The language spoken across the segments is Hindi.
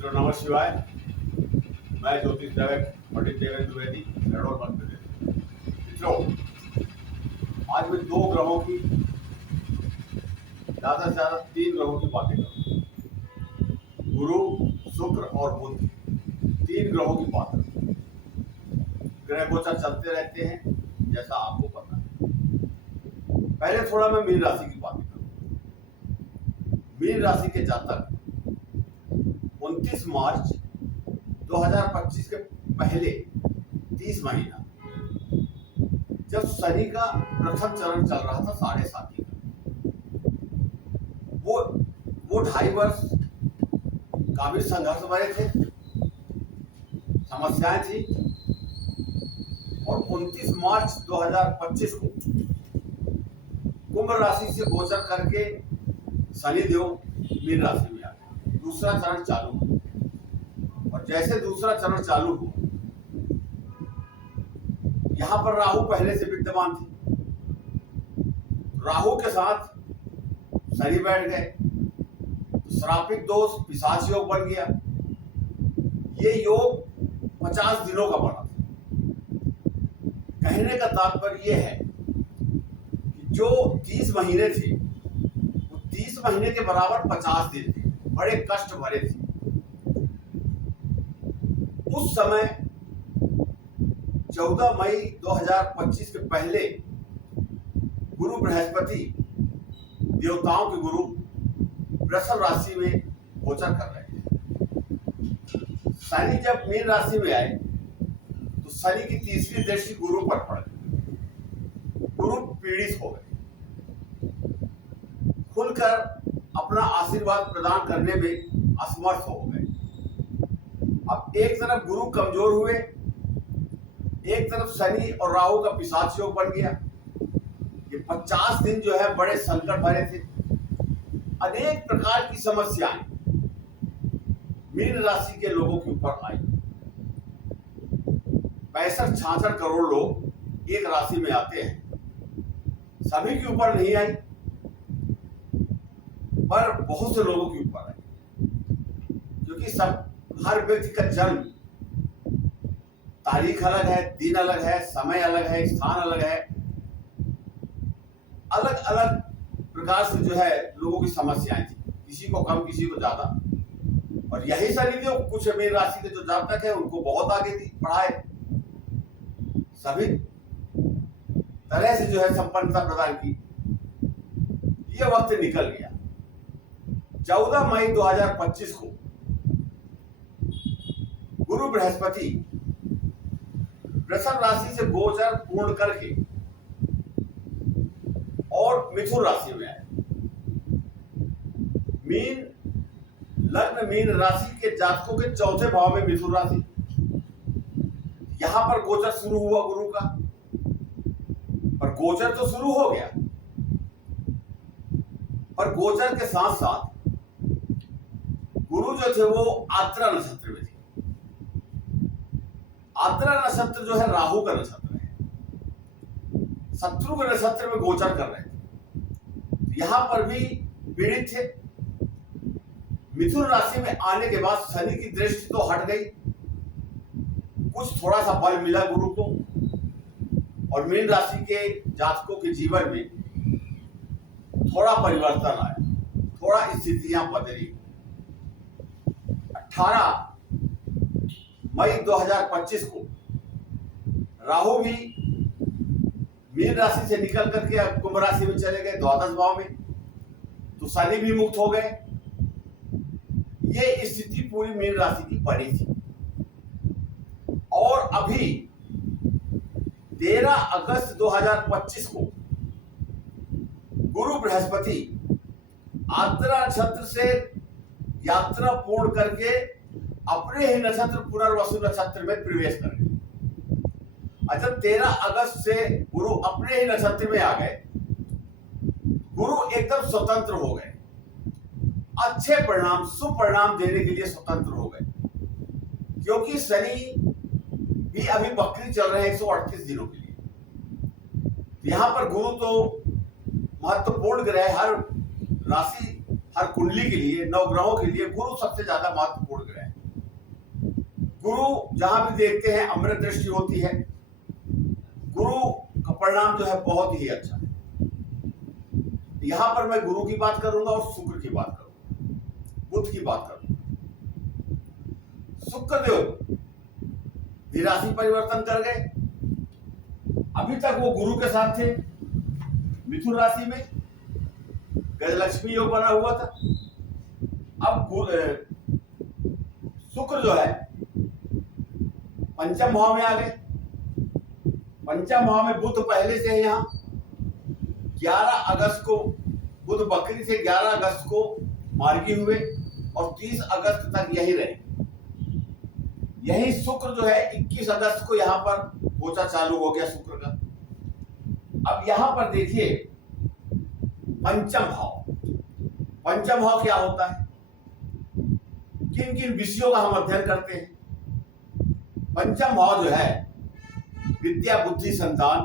मित्रों नमः शिवाय। मैं ज्योतिष दैवक पंडित देवेंद्र द्विवेदी शहडोल मध्य प्रदेश। मित्रों, आज मैं दो ग्रहों की, ज्यादा से ज्यादा 3 ग्रहों की बातें करूंगा। गुरु, शुक्र और बुध, 3 ग्रहों की बात करूंगा। ग्रह गोचर चलते रहते हैं जैसा आपको पता है। पहले थोड़ा मैं मीन राशि की बातें करूंगा। मीन राशि के जातक 29 मार्च 2025 के पहले 30 महीना जब शनि का प्रथम चरण चल रहा था 7.5 का, वो 2.5 वर्ष काफी संघर्ष भरे थे, समस्याएं थी। और 29 मार्च 2025 को कुंभ राशि से गोचर करके शनि देव मीन राशि में आ गए। दूसरा चरण चालू हुआ और जैसे दूसरा चरण चालू हुआ, यहां पर राहु पहले से विद्यमान थी। राहु के साथ शनि बैठ गए तो श्रापित दोष पिशाच योग बन गया। ये योग 50 दिनों का बना था। कहने का तात्पर्य यह है कि जो 30 महीने थे वो 30 महीने के बराबर 50 दिन थे, बड़े कष्ट भरे थे। उस समय 14 मई 2025 के पहले गुरु बृहस्पति, देवताओं के गुरु, वृषभ राशि में गोचर कर रहे थे। शनि जब मीन राशि में आए तो शनि की तीसरी दृष्टि गुरु पर पड़ गई। गुरु पीड़ित हो गए, खुलकर अपना आशीर्वाद प्रदान करने में असमर्थ हो गए। अब एक तरफ गुरु कमजोर हुए, एक तरफ शनि और राहु का पिशाच योग बन गया। ये 50 दिन जो है बड़े संकट भरे थे। अनेक प्रकार की समस्याएं मीन राशि के लोगों के ऊपर आई। 65-66 करोड़ लोग एक राशि में आते हैं। सभी के ऊपर नहीं आई, पर बहुत से लोगों के ऊपर आई, क्योंकि हर व्यक्ति का जन्म तारीख अलग है, दिन अलग है, समय अलग है, स्थान अलग है। अलग अलग प्रकार से जो है लोगों की समस्याएं थी, किसी को कम, किसी को ज्यादा। और यही शनिदेव कुछ मीन राशि के जो जातक है उनको बहुत आगे पढ़ाए, सभी तरह से जो है संपन्नता प्रदान की। यह वक्त निकल गया। 14 मई 2025 को गुरु बृहस्पति वृषभ राशि से गोचर पूर्ण करके और मिथुन राशि में आए। मीन लग्न मीन राशि के जातकों के चौथे भाव में मिथुन राशि, यहां पर गोचर शुरू हुआ गुरु का। पर गोचर तो शुरू हो गया, पर गोचर के साथ साथ गुरु जो थे वो आद्रा नक्षत्र में थे। आद्रा नक्षत्र जो है राहु का नक्षत्र है, शत्रु के नक्षत्र में गोचर कर रहे थे। यहां पर भी पीड़ित थे। मिथुन राशि में आने के बाद शनि की दृष्टि तो हट गई, कुछ थोड़ा सा बल मिला गुरु को, और मीन राशि के जातकों के जीवन में थोड़ा परिवर्तन आया, थोड़ा स्थितियां बदली। 18 मई 2025 को राहु भी मीन राशि से निकल करके कुंभ राशि में चले गए, द्वादश भाव में। तो शनि भी मुक्त हो गए। ये स्थिति पूरी मीन राशि की बनी थी। और अभी 13 अगस्त 2025 को गुरु बृहस्पति आद्रा नक्षत्र से यात्रा पूर्ण करके अपने ही नक्षत्र पुनर्वसु नक्षत्र में प्रवेश करेंगे। जब 13 अगस्त से गुरु अपने ही नक्षत्र में आ गए, गुरु एकदम स्वतंत्र हो गए, अच्छे परिणाम, सुपरिणाम देने के लिए स्वतंत्र हो गए। क्योंकि शनि भी अभी वक्री चल रहे हैं 138 दिनों के लिए। यहां पर गुरु तो महत्वपूर्ण ग्रह, हर राशि, हर कुंडली के लिए, 9 ग्रहों के लिए गुरु सबसे ज्यादा महत्वपूर्ण ग्रह है। गुरु जहां भी देखते हैं अमृत दृष्टि होती है। गुरु का परिणाम जो है बहुत ही अच्छा है। यहां पर मैं गुरु की बात करूंगा और शुक्र की बात करूंगा, बुध की बात करूंगा। शुक्रदेव राशि परिवर्तन कर गए। अभी तक वो गुरु के साथ थे, मिथुन राशि में गजलक्ष्मी योग बना हुआ था। अब शुक्र जो है पंचम भाव में आ गए। पंचम भाव में बुध पहले से है। यहाँ 11 अगस्त को बुध बकरी से 11 अगस्त को मार्गी हुए और 30 अगस्त तक यही रहे। यही शुक्र जो है 21 अगस्त को यहाँ पर गोचा चालू हो गया शुक्र का। अब यहाँ पर देखिए पंचम भाव, पंचम भाव क्या होता है, किन किन विषयों का हम अध्ययन करते हैं। पंचम भाव जो है विद्या, बुद्धि, संतान,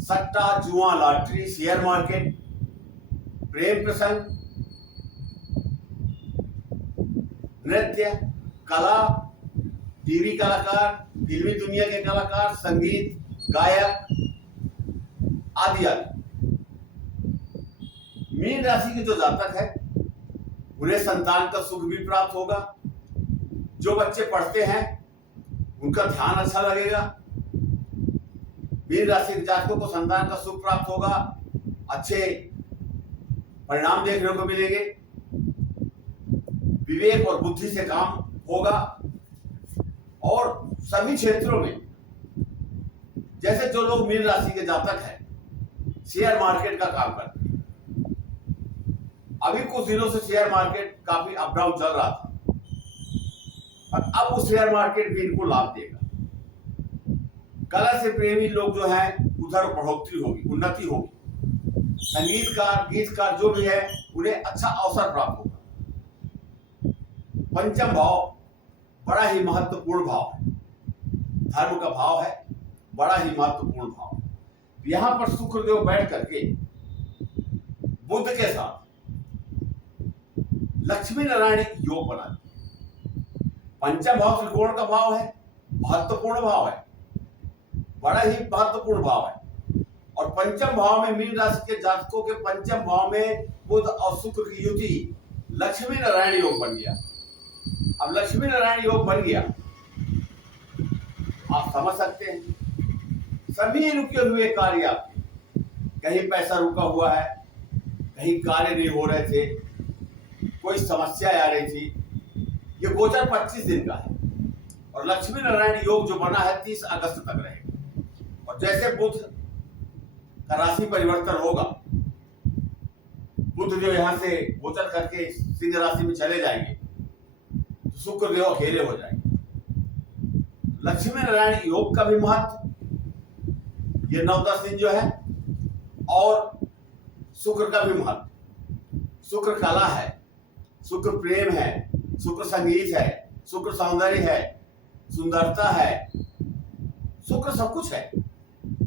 सट्टा, जुआ, लॉटरी, शेयर मार्केट, प्रेम प्रसंग, नृत्य, कला, टीवी कलाकार, फिल्मी दुनिया के कलाकार, संगीत, गायक आदि आदि। मीन राशि के जो जातक है उन्हें संतान का सुख भी प्राप्त होगा। जो बच्चे पढ़ते हैं उनका ध्यान अच्छा लगेगा। मीन राशि के जातकों को संतान का सुख प्राप्त होगा, अच्छे परिणाम देखने को मिलेंगे। विवेक और बुद्धि से काम होगा और सभी क्षेत्रों में, जैसे जो लोग मीन राशि के जातक हैं शेयर मार्केट का काम करते हैं। अभी कुछ दिनों से शेयर मार्केट काफी अप डाउन चल रहा था और अब वो शेयर मार्केट भी इनको लाभ देगा। कला से प्रेमी लोग जो हैं उधर बढ़ोतरी होगी, उन्नति होगी। संगीतकार, गीतकार जो भी है उन्हें अच्छा अवसर प्राप्त होगा। पंचम भाव बड़ा ही महत्वपूर्ण भाव है, धर्म का भाव है, बड़ा ही महत्वपूर्ण भाव है। यहां पर शुक्रदेव बैठ करके बुध के साथ लक्ष्मी नारायण योग बना दिया। पंचम भाव त्रिकोण का भाव है, महत्वपूर्ण भाव है, बड़ा ही महत्वपूर्ण भाव है। और पंचम भाव में मीन राशि के जातकों के पंचम भाव में बुध और शुक्र की युति लक्ष्मी नारायण योग बन गया। अब लक्ष्मी नारायण योग बन गया, आप समझ सकते हैं सभी रुके हुए कार्य आपके, कहीं पैसा रुका हुआ है, कहीं कार्य नहीं हो रहे थे, कोई समस्या आ रही थी, ये गोचर 25 दिन का है और लक्ष्मी नारायण योग जो बना है 30 अगस्त तक रहेगा। और जैसे बुध का राशि परिवर्तन होगा, बुध जो यहां से गोचर करके सिंह राशि में चले जाएंगे तो शुक्र देव अकेले हो जाएंगे। लक्ष्मी नारायण योग का भी महत्व ये 9-10 दिन जो है, और शुक्र का भी महत्व। शुक्र कला है, शुक्र प्रेम है, शुक्र संगीत है, शुक्र सौंदर्य है, सुंदरता है, शुक्र सब कुछ है।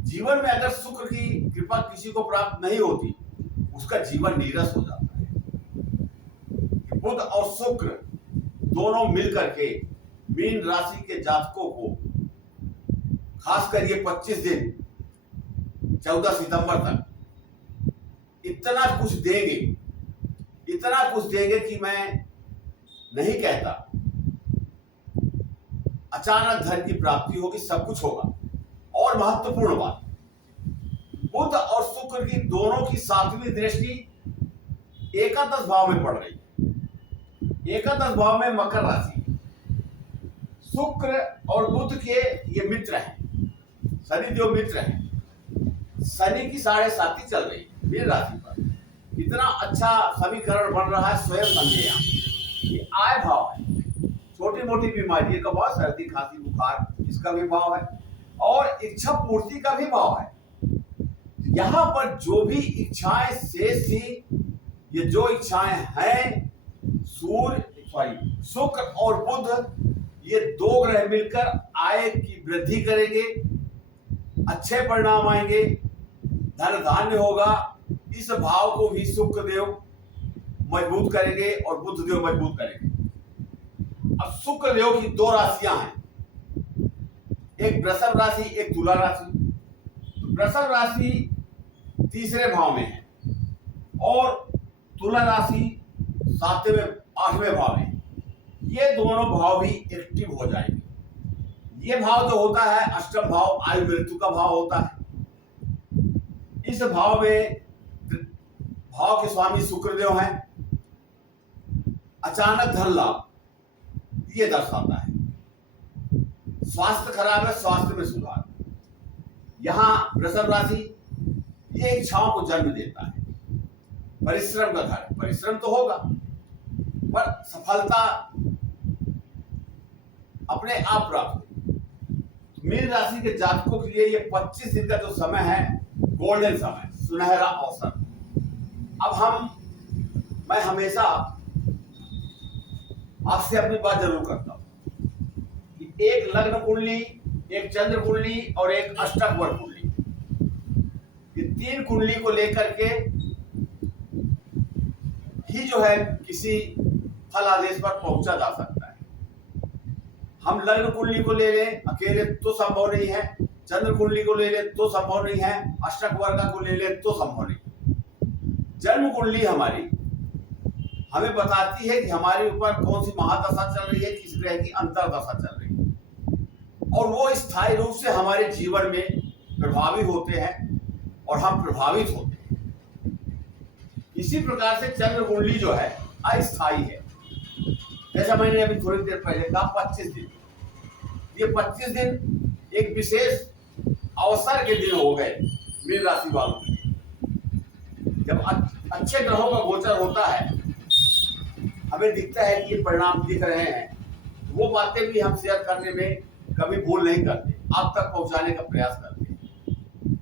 जीवन में अगर शुक्र की कृपा किसी को प्राप्त नहीं होती, उसका जीवन नीरस हो जाता है। बुध और शुक्र दोनों मिलकर के मीन राशि के जातकों को खासकर ये 25 दिन 14 सितंबर तक इतना कुछ देंगे, इतना कुछ देंगे कि मैं नहीं कहता। अचानक धन की प्राप्ति होगी, सब कुछ होगा। और महत्वपूर्ण बात, बुध और शुक्र की दोनों की 7वीं दृष्टि एकादश भाव में पड़ रही है। एकादश भाव में मकर राशि, शुक्र और बुध के ये मित्र हैं, शनि देव मित्र हैं। शनि की 7.5 चल रही है मीन राशि पर। इतना अच्छा समीकरण बन रहा है, स्वयं समझे आप। ये आय भाव है, छोटी मोटी बीमारी का भाव, सर्दी खांसी बुखार इसका भी भाव है, और इच्छा पूर्ति का भी भाव है। यहाँ पर जो भी इच्छाएं शेष थी, ये जो इच्छाएं हैं, शुक्र और बुध ये 2 ग्रह मिलकर आय की वृद्धि करेंगे, अच्छे परिणाम आएंगे, धन धान्य होगा। इस भाव को भी शुक्र देव मजबूत करेंगे और बुध देव मजबूत करेंगे। अब शुक्र देव की दो राशियां हैं, एक वृषभ राशि, एक तुला राशि। तो वृषभ राशि तीसरे भाव में है और तुला राशि 7वें 8वें भाव में। ये दोनों भाव भी एक्टिव हो जाएंगे। ये भाव जो होता है अष्टम भाव, आयु मृत्यु का भाव होता है। इस भाव में भाव के स्वामी शुक्रदेव हैं। अचानक धन लाभ ये दर्शाता है। स्वास्थ्य खराब है, स्वास्थ्य में सुधार। यहां वृषभ राशि ये इच्छाओं को जन्म देता है। परिश्रम का घर, परिश्रम तो होगा पर सफलता अपने आप प्राप्त होगी। मीन राशि के जातकों के लिए ये 25 दिन का जो समय है गोल्डन समय, सुनहरा अवसर। अब मैं हमेशा आपसे अपनी बात जरूर करता हूं कि एक लग्न कुंडली, एक चंद्र कुंडली और एक अष्टक वर्ग कुंडली, ये तीन कुंडली को लेकर के ही जो है किसी फल आदेश पर पहुंचा जा सकता है। हम लग्न कुंडली को ले लें अकेले तो संभव नहीं है, चंद्र कुंडली को ले लें तो संभव नहीं है, अष्टक वर्ग को ले लें तो संभव नहीं। जन्म कुंडली हमारी हमें बताती है कि हमारे ऊपर कौन सी महादशा चल रही है, किस ग्रह की अंतरदशा चल रही है, और वो स्थायी रूप से हमारे जीवन में प्रभावी होते हैं और हम प्रभावित होते हैं। इसी प्रकार से चंद्र कुंडली जो है अस्थायी है। जैसा मैंने अभी थोड़ी देर पहले कहा 25 दिन, ये 25 दिन एक विशेष अवसर के दिन हो गए मीन राशि वालों के लिए। जब अच्छे ग्रहों का गोचर होता है, हमें दिखता है कि ये परिणाम दिख रहे हैं, वो बातें भी हम शेयर करने में कभी भूल नहीं करते, आप तक पहुंचाने का प्रयास करते हैं।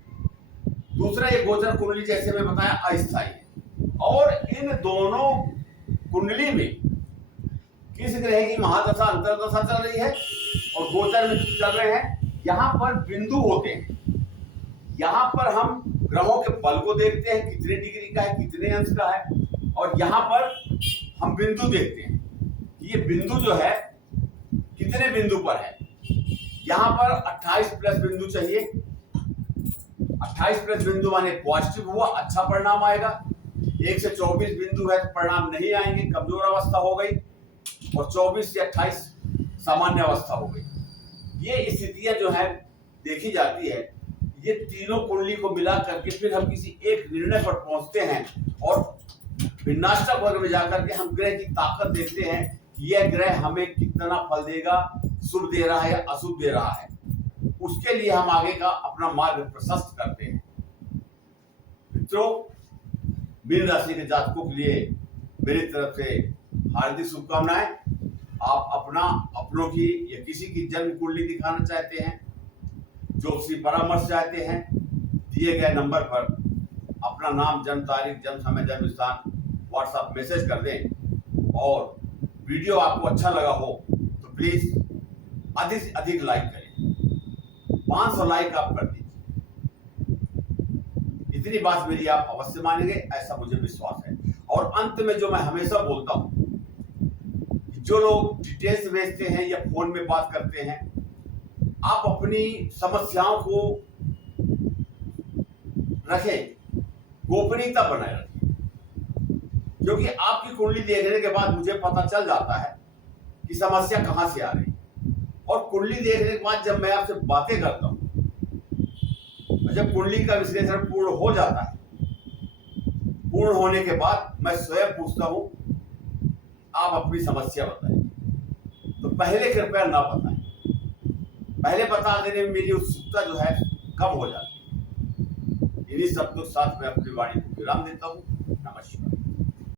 दूसरा, ये गोचर कुंडली जैसे मैं बताया अस्थायी है, और इन दोनों कुंडली में किस ग्रह की महादशा अंतरदशा चल रही है और गोचर में चल रहे हैं, यहाँ पर बिंदु होते हैं। यहाँ पर हम ग्रहों के बल को देखते हैं, कितने डिग्री का है, कितने अंश का है, और यहाँ पर हम बिंदु देखते हैं कि ये बिंदु जो है कितने बिंदु पर है। यहाँ पर 28 प्लस बिंदु चाहिए। 28 प्लस बिंदु माने पॉजिटिव हुआ, अच्छा परिणाम आएगा। 1 से 24 बिंदु है तो परिणाम नहीं आएंगे, कमजोर अवस्था हो गई, और 24 से 28 सामान्य अवस्था हो गई। ये स्थितियां जो है देखी जाती है। ये तीनों कुंडली को मिला करके फिर हम किसी एक निर्णय पर पहुंचते हैं और भिन्नाष्टक वर्ग में जाकर के हम ग्रह की ताकत देखते हैं कि यह ग्रह हमें कितना फल देगा, शुभ दे रहा है या अशुभ दे रहा है। उसके लिए हम आगे का अपना मार्ग प्रशस्त करते हैं। मित्रों, मीन राशि के जातकों के लिए मेरी तरफ से हार्दिक शुभकामनाएं। आप अपनों की या किसी की जन्म कुंडली दिखाना चाहते हैं, ज्योतिषी परामर्श चाहते हैं, दिए गए नंबर पर अपना नाम, जन्म तारीख, जन्म समय, जन्म स्थान व्हाट्सएप मैसेज कर दें। और वीडियो आपको अच्छा लगा हो तो प्लीज अधिक से अधिक लाइक करें। 500 लाइक आप कर दीजिए। इतनी बात मेरी आप अवश्य मानेंगे, ऐसा मुझे विश्वास है। और अंत में जो मैं हमेशा बोलता हूं, जो लोग डिटेल्स भेजते हैं या फोन में बात करते हैं, आप अपनी समस्याओं को रखें, गोपनीयता बनाए रखें, क्योंकि आपकी कुंडली देखने के बाद मुझे पता चल जाता है कि समस्या कहां से आ रही है। और कुंडली देखने के बाद जब मैं आपसे बातें करता हूं, जब कुंडली का विश्लेषण पूर्ण हो जाता है, पूर्ण होने के बाद मैं स्वयं पूछता हूं आप अपनी समस्या बताएं। तो पहले कृपया ना बताएं, पहले बता देने में मेरी उत्सुकता जो है कम हो जाती है। इन्हीं शब्दों के साथ मैं अपनी वाणी को विराम देता हूं। नमस्कार।